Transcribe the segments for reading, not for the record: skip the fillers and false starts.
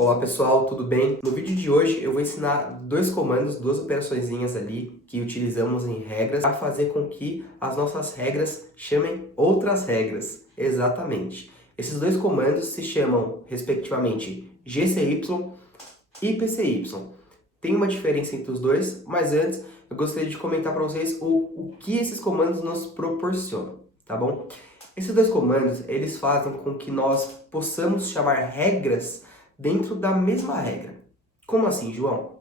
Olá pessoal, tudo bem? No vídeo de hoje eu vou ensinar dois comandos, duas operaçõezinhas ali que utilizamos em regras para fazer com que as nossas regras chamem outras regras. Exatamente. Esses dois comandos se chamam, respectivamente, GCY e PCY. Tem uma diferença entre os dois, mas antes eu gostaria de comentar para vocês o que esses comandos nos proporcionam, tá bom? Esses dois comandos, eles fazem com que nós possamos chamar regras dentro da mesma regra. Como assim, João?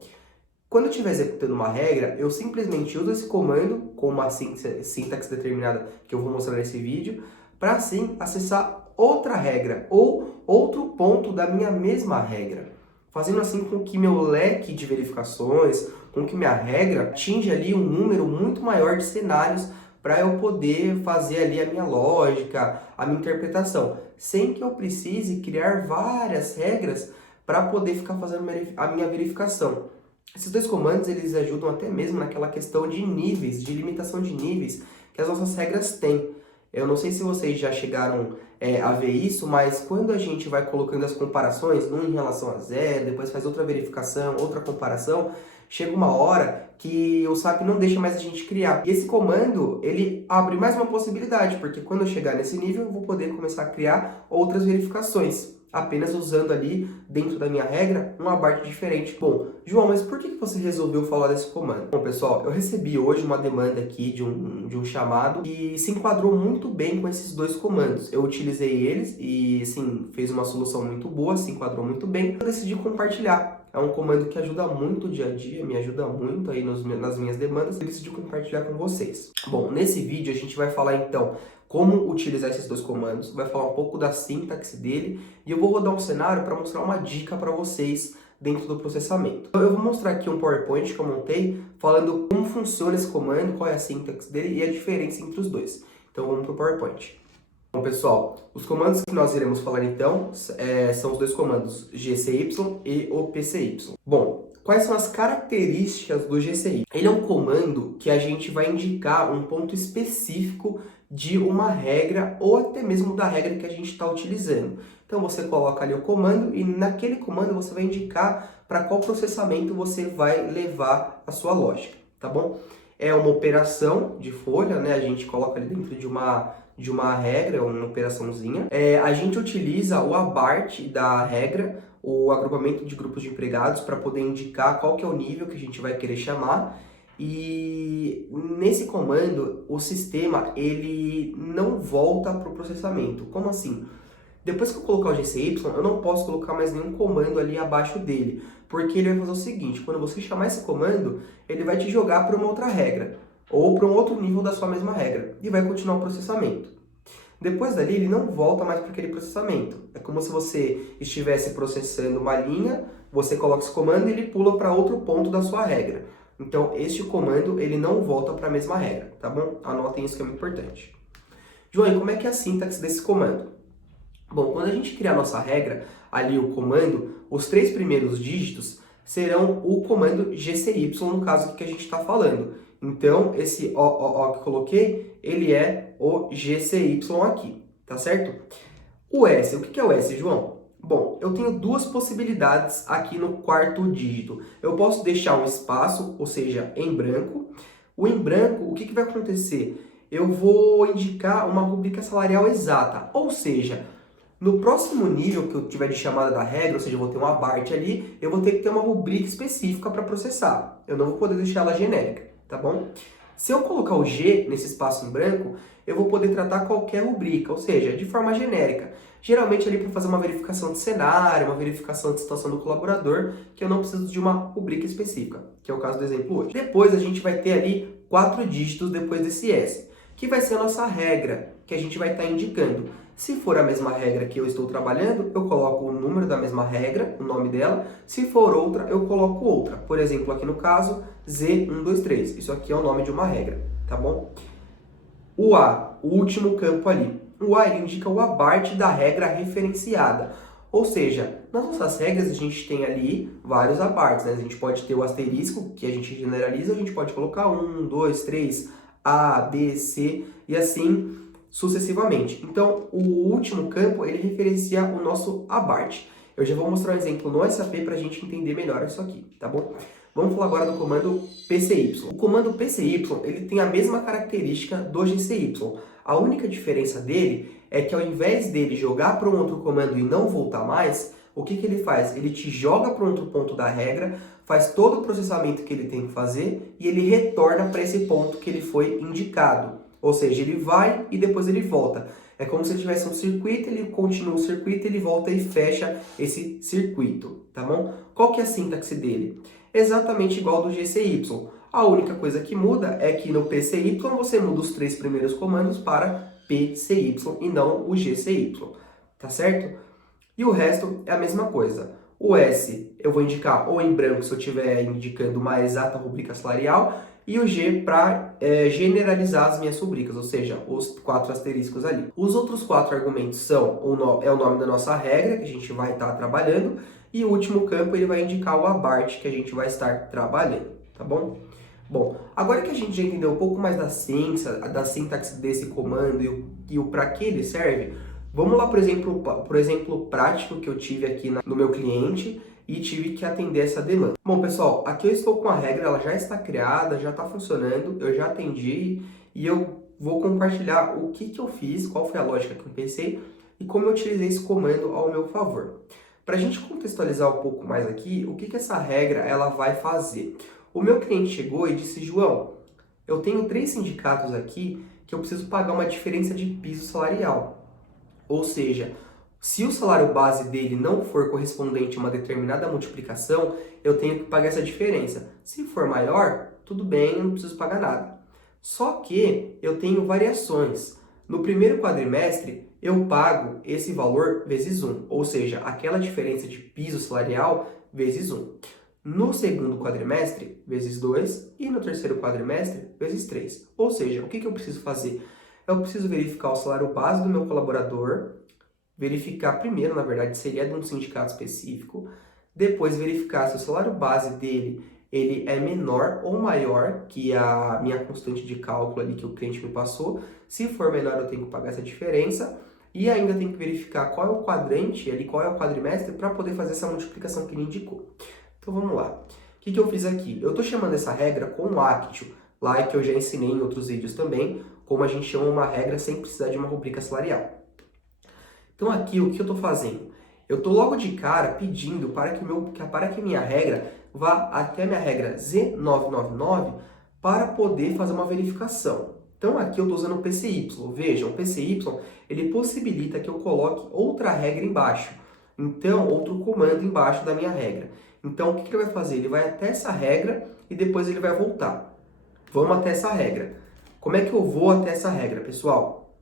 Quando eu estiver executando uma regra, eu simplesmente uso esse comando com uma sintaxe determinada que eu vou mostrar nesse vídeo, para assim acessar outra regra ou outro ponto da minha mesma regra, fazendo assim com que meu leque de verificações, com que minha regra atinja ali um número muito maior de cenários para eu poder fazer ali a minha lógica, a minha interpretação, sem que eu precise criar várias regras para poder ficar fazendo a minha verificação. Esses dois comandos, eles ajudam até mesmo naquela questão de níveis, de limitação de níveis que as nossas regras têm. Eu não sei se vocês já chegaram a ver isso, mas quando a gente vai colocando as comparações, um em relação a zero, depois faz outra verificação, outra comparação, chega uma hora que o SAP não deixa mais a gente criar. E esse comando, ele abre mais uma possibilidade, porque quando eu chegar nesse nível, eu vou poder começar a criar outras verificações, apenas usando ali, dentro da minha regra, um abarte diferente. Bom, João, mas por que você resolveu falar desse comando? Bom, pessoal, eu recebi hoje uma demanda aqui de um chamado que se enquadrou muito bem com esses dois comandos. Eu utilizei eles e, sim, fez uma solução muito boa, se enquadrou muito bem. Eu decidi compartilhar. É um comando que ajuda muito o dia a dia, me ajuda muito aí nas minhas demandas. Eu decidi compartilhar com vocês. Bom, nesse vídeo a gente vai falar então como utilizar esses dois comandos, vai falar um pouco da sintaxe dele e eu vou rodar um cenário para mostrar uma dica para vocês dentro do processamento. Então, eu vou mostrar aqui um PowerPoint que eu montei falando como funciona esse comando, qual é a sintaxe dele e a diferença entre os dois. Então vamos para o PowerPoint. Bom, pessoal, os comandos que nós iremos falar então são os dois comandos GCY e o PCY. Bom, quais são as características do GCY? Ele é um comando que a gente vai indicar um ponto específico de uma regra ou até mesmo da regra que a gente está utilizando. Então você coloca ali o comando e naquele comando você vai indicar para qual processamento você vai levar a sua lógica, tá bom? É uma operação de folha, né? A gente coloca ali dentro de uma regra, uma operaçãozinha. A gente utiliza o abarte da regra, o agrupamento de grupos de empregados, para poder indicar qual que é o nível que a gente vai querer chamar. E nesse comando, o sistema ele não volta para o processamento. Como assim? Depois que eu colocar o GCY, eu não posso colocar mais nenhum comando ali abaixo dele, porque ele vai fazer o seguinte: quando você chamar esse comando, ele vai te jogar para uma outra regra, ou para um outro nível da sua mesma regra, e vai continuar o processamento. Depois dali, ele não volta mais para aquele processamento. É como se você estivesse processando uma linha, você coloca esse comando e ele pula para outro ponto da sua regra. Então, este comando, ele não volta para a mesma regra, tá bom? Anotem isso que é muito importante. João, e como é que é a sintaxe desse comando? Bom, quando a gente criar a nossa regra, ali o comando, os três primeiros dígitos serão o comando GCY, no caso que a gente está falando. Então, esse O que eu coloquei, ele é o GCY aqui, tá certo? O S, o que é o S, João? Bom, eu tenho duas possibilidades aqui no quarto dígito. Eu posso deixar um espaço, ou seja, em branco. O em branco, o que vai acontecer? Eu vou indicar uma rubrica salarial exata, ou seja, no próximo nível que eu tiver de chamada da regra, ou seja, eu vou ter uma abarte ali, eu vou ter que ter uma rubrica específica para processar. Eu não vou poder deixar ela genérica, tá bom? Se eu colocar o G nesse espaço em branco, eu vou poder tratar qualquer rubrica, ou seja, de forma genérica. Geralmente ali para fazer uma verificação de cenário, uma verificação de situação do colaborador, que eu não preciso de uma rubrica específica, que é o caso do exemplo hoje. Depois a gente vai ter ali 4 dígitos depois desse S, que vai ser a nossa regra, que a gente vai estar indicando. Se for a mesma regra que eu estou trabalhando, eu coloco o número da mesma regra, o nome dela. Se for outra, eu coloco outra. Por exemplo, aqui no caso, Z123. Isso aqui é o nome de uma regra, tá bom? O A, o último campo ali. O A ele indica o abarte da regra referenciada. Ou seja, nas nossas regras a gente tem ali vários abartes, né? A gente pode ter o asterisco, que a gente generaliza, a gente pode colocar 1, 2, 3, A, B, C e assim sucessivamente. Então, o último campo, ele referencia o nosso abarte. Eu já vou mostrar um exemplo no SAP para a gente entender melhor isso aqui, tá bom? Vamos falar agora do comando PCY. O comando PCY, ele tem a mesma característica do GCY. A única diferença dele é que ao invés dele jogar para um outro comando e não voltar mais, o que ele faz? Ele te joga para um outro ponto da regra, faz todo o processamento que ele tem que fazer e ele retorna para esse ponto que ele foi indicado. Ou seja, ele vai e depois ele volta. É como se ele tivesse um circuito, ele continua o circuito, ele volta e fecha esse circuito, tá bom? Qual que é a sintaxe dele? Exatamente igual ao do GCY. A única coisa que muda é que no PCY você muda os 3 primeiros comandos para PCY e não o GCY, tá certo? E o resto é a mesma coisa. O S eu vou indicar ou em branco se eu estiver indicando uma exata rubrica salarial, e o G para generalizar as minhas rubricas, ou seja, os 4 asteriscos ali. Os outros 4 argumentos são o nome da nossa regra, que a gente vai estar trabalhando, e o último campo ele vai indicar o abart que a gente vai estar trabalhando, tá bom? Bom, agora que a gente já entendeu um pouco mais da sintaxe desse comando e o para que ele serve, vamos lá, por exemplo prático que eu tive aqui no meu cliente e tive que atender essa demanda. Bom, pessoal, aqui eu estou com a regra, ela já está criada, já está funcionando, eu já atendi e eu vou compartilhar o que eu fiz, qual foi a lógica que eu pensei e como eu utilizei esse comando ao meu favor. Para a gente contextualizar um pouco mais aqui, o que essa regra ela vai fazer? O meu cliente chegou e disse, João, eu tenho 3 sindicatos aqui que eu preciso pagar uma diferença de piso salarial. Ou seja, se o salário base dele não for correspondente a uma determinada multiplicação, eu tenho que pagar essa diferença. Se for maior, tudo bem, eu não preciso pagar nada. Só que eu tenho variações. No primeiro quadrimestre, eu pago esse valor vezes 1, ou seja, aquela diferença de piso salarial vezes 1. No segundo quadrimestre, vezes 2, e no terceiro quadrimestre, vezes 3. Ou seja, o que eu preciso fazer? Eu preciso verificar o salário base do meu colaborador, verificar primeiro, na verdade, se ele é de um sindicato específico, depois verificar se o salário base dele ele é menor ou maior que a minha constante de cálculo ali que o cliente me passou. Se for menor, eu tenho que pagar essa diferença. E ainda tenho que verificar qual é o quadrante, ali, qual é o quadrimestre, para poder fazer essa multiplicação que ele indicou. Então vamos lá. O que eu fiz aqui? Eu estou chamando essa regra com o Actio, lá que eu já ensinei em outros vídeos também, como a gente chama uma regra sem precisar de uma rubrica salarial. Então aqui o que eu estou fazendo? Eu estou logo de cara pedindo para que minha regra vá até a minha regra Z999 para poder fazer uma verificação. Então aqui eu estou usando o PCY. Vejam, o PCY ele possibilita que eu coloque outra regra embaixo. Então, outro comando embaixo da minha regra. Então, o que ele vai fazer? Ele vai até essa regra e depois ele vai voltar. Vamos até essa regra. Como é que eu vou até essa regra, pessoal?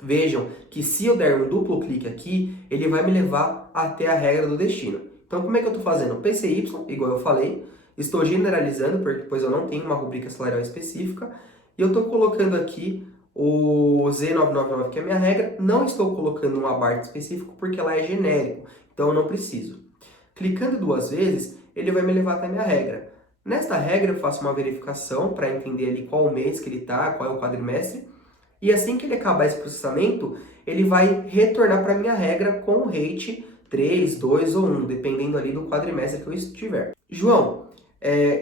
Vejam que se eu der um duplo clique aqui, ele vai me levar até a regra do destino. Então, como é que eu estou fazendo? PCY, igual eu falei, estou generalizando, pois eu não tenho uma rubrica salarial específica, e eu estou colocando aqui o Z999, que é a minha regra, não estou colocando um abart específico porque ela é genérico, então eu não preciso. Clicando 2 vezes, ele vai me levar até a minha regra. Nesta regra eu faço uma verificação para entender ali qual o mês que ele está, qual é o quadrimestre, e assim que ele acabar esse processamento, ele vai retornar para a minha regra com o rate 3, 2 ou 1, dependendo ali do quadrimestre que eu estiver. João,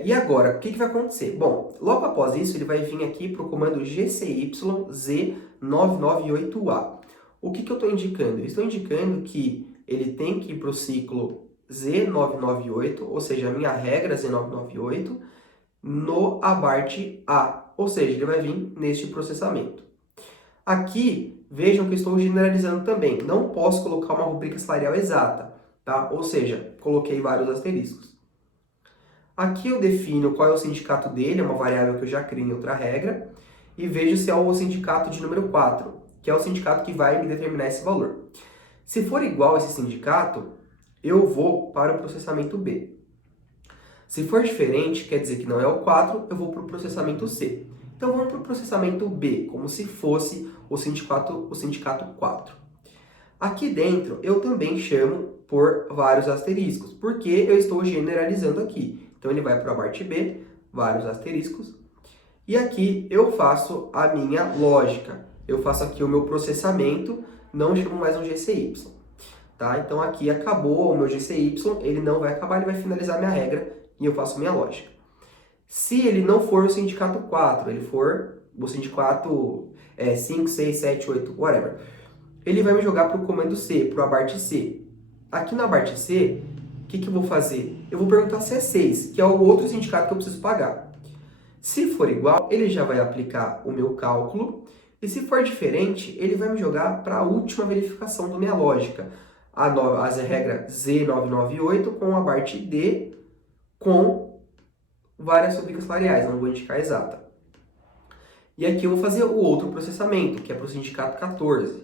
e agora, o que vai acontecer? Bom, logo após isso, ele vai vir aqui para o comando GCYZ998A. O que eu estou indicando? Eu estou indicando que ele tem que ir para o ciclo Z998, ou seja, a minha regra Z998, no abart A, ou seja, ele vai vir neste processamento. Aqui, vejam que eu estou generalizando também, não posso colocar uma rubrica salarial exata, tá? Ou seja, coloquei vários asteriscos. Aqui eu defino qual é o sindicato dele, é uma variável que eu já criei em outra regra, e vejo se é o sindicato de número 4, que é o sindicato que vai me determinar esse valor. Se for igual a esse sindicato, eu vou para o processamento B. Se for diferente, quer dizer que não é o 4, eu vou para o processamento C. Então vamos para o processamento B, como se fosse o sindicato 4. Aqui dentro eu também chamo por vários asteriscos, porque eu estou generalizando aqui. Então ele vai para o abart B, vários asteriscos, e aqui eu faço a minha lógica. Eu faço aqui o meu processamento, não chamo mais um GCY. tá? Então aqui acabou o meu GCY, ele não vai acabar, ele vai finalizar minha regra e eu faço minha lógica. Se ele não for o sindicato 4, ele for o sindicato 5, 6, 7, 8, whatever, ele vai me jogar para o comando C, para o abart C. Aqui no abart C, o que eu vou fazer? Eu vou perguntar se é 6, que é o outro sindicato que eu preciso pagar. Se for igual, ele já vai aplicar o meu cálculo, e se for diferente, ele vai me jogar para a última verificação da minha lógica. As regras Z998 com o abart D com várias rubricas salariais, não vou indicar exata. E aqui eu vou fazer o outro processamento, que é para o sindicato 14.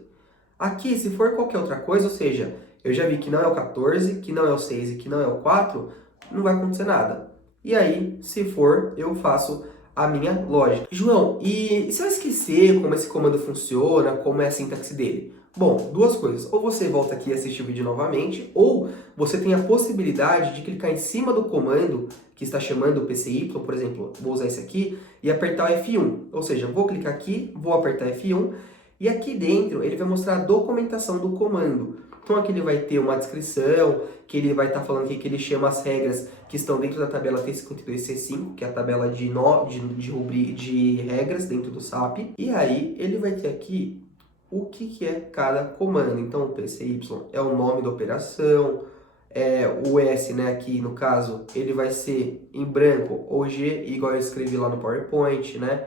Aqui, se for qualquer outra coisa, ou seja, eu já vi que não é o 14, que não é o 6 e que não é o 4, não vai acontecer nada. E aí, se for, eu faço a minha lógica. João, e se eu esquecer como esse comando funciona, como é a sintaxe dele? Bom, duas coisas. Ou você volta aqui e assiste o vídeo novamente, ou você tem a possibilidade de clicar em cima do comando que está chamando o PCY, por exemplo, vou usar esse aqui, e apertar o F1. Ou seja, vou clicar aqui, vou apertar F1, e aqui dentro ele vai mostrar a documentação do comando. Então aqui ele vai ter uma descrição, que ele vai estar falando aqui que ele chama as regras que estão dentro da tabela T52C5, que é a tabela de regras dentro do SAP. E aí ele vai ter aqui o que é cada comando. Então o PCY é o nome da operação, o S, né, aqui no caso, ele vai ser em branco ou G, igual eu escrevi lá no PowerPoint, né?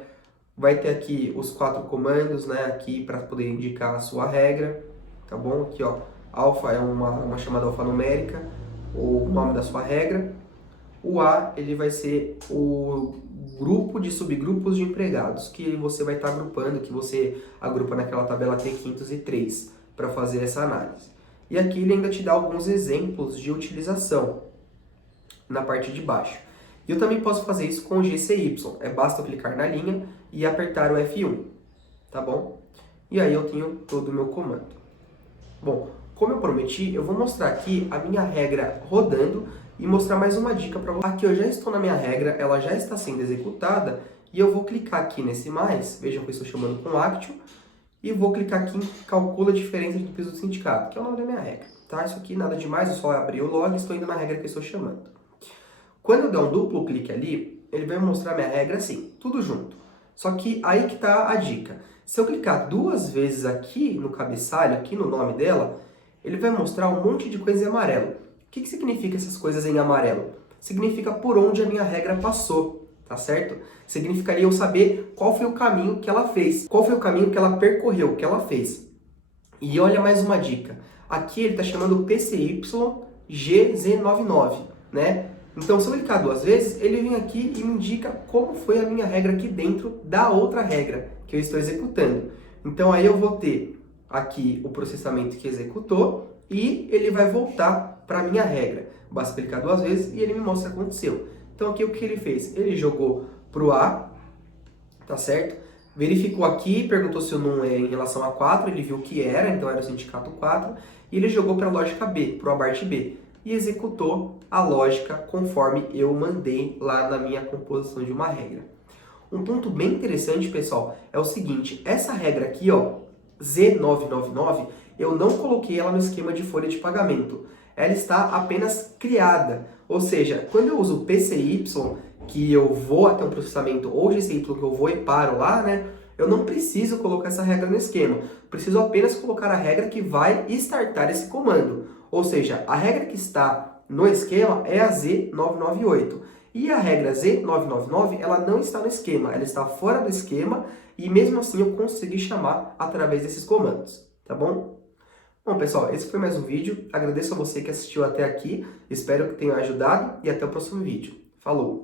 Vai ter aqui os 4 comandos, né, aqui para poder indicar a sua regra, tá bom? Aqui, ó, alfa é uma chamada alfanumérica, o nome da sua regra. O A, ele vai ser o grupo de subgrupos de empregados, que você vai estar agrupando, que você agrupa naquela tabela T503 para fazer essa análise. E aqui ele ainda te dá alguns exemplos de utilização na parte de baixo. E eu também posso fazer isso com o GCY, basta eu clicar na linha e apertar o F1, tá bom? E aí eu tenho todo o meu comando. Bom, como eu prometi, eu vou mostrar aqui a minha regra rodando e mostrar mais uma dica para você. Aqui eu já estou na minha regra, ela já está sendo executada e eu vou clicar aqui nesse mais, vejam que eu estou chamando com Actio, e vou clicar aqui em calcula a diferença do peso do sindicato, que é o nome da minha regra, tá? Isso aqui nada demais, eu só abrir o log e estou indo na regra que eu estou chamando. Quando eu der um duplo clique ali, ele vai mostrar minha regra assim, tudo junto. Só que aí que está a dica. Se eu clicar 2 vezes aqui no cabeçalho, aqui no nome dela, ele vai mostrar um monte de coisa em amarelo. O que significa essas coisas em amarelo? Significa por onde a minha regra passou, tá certo? Significaria eu saber qual foi o caminho que ela fez, qual foi o caminho que ela percorreu, que ela fez. E olha mais uma dica. Aqui ele está chamando PCY GZ99, né? Então, se eu clicar 2 vezes, ele vem aqui e me indica como foi a minha regra aqui dentro da outra regra que eu estou executando. Então, aí eu vou ter aqui o processamento que executou e ele vai voltar para a minha regra. Basta clicar 2 vezes e ele me mostra o que aconteceu. Então, aqui o que ele fez? Ele jogou para o A, tá certo? Verificou aqui, perguntou se o num é em relação a 4, ele viu que era, então era o sindicato 4, e ele jogou para a lógica B, para o abart B, e executou a lógica conforme eu mandei lá na minha composição de uma regra. Um ponto bem interessante, pessoal, é o seguinte, essa regra aqui, ó, Z999, eu não coloquei ela no esquema de folha de pagamento. Ela está apenas criada, ou seja, quando eu uso o PCY, que eu vou até um processamento, ou GCY, que eu vou e paro lá, né? Eu não preciso colocar essa regra no esquema. Preciso apenas colocar a regra que vai startar esse comando. Ou seja, a regra que está no esquema é a Z998. E a regra Z999, ela não está no esquema, ela está fora do esquema e mesmo assim eu consegui chamar através desses comandos, tá bom? Bom, pessoal, esse foi mais um vídeo. Agradeço a você que assistiu até aqui, espero que tenha ajudado e até o próximo vídeo. Falou!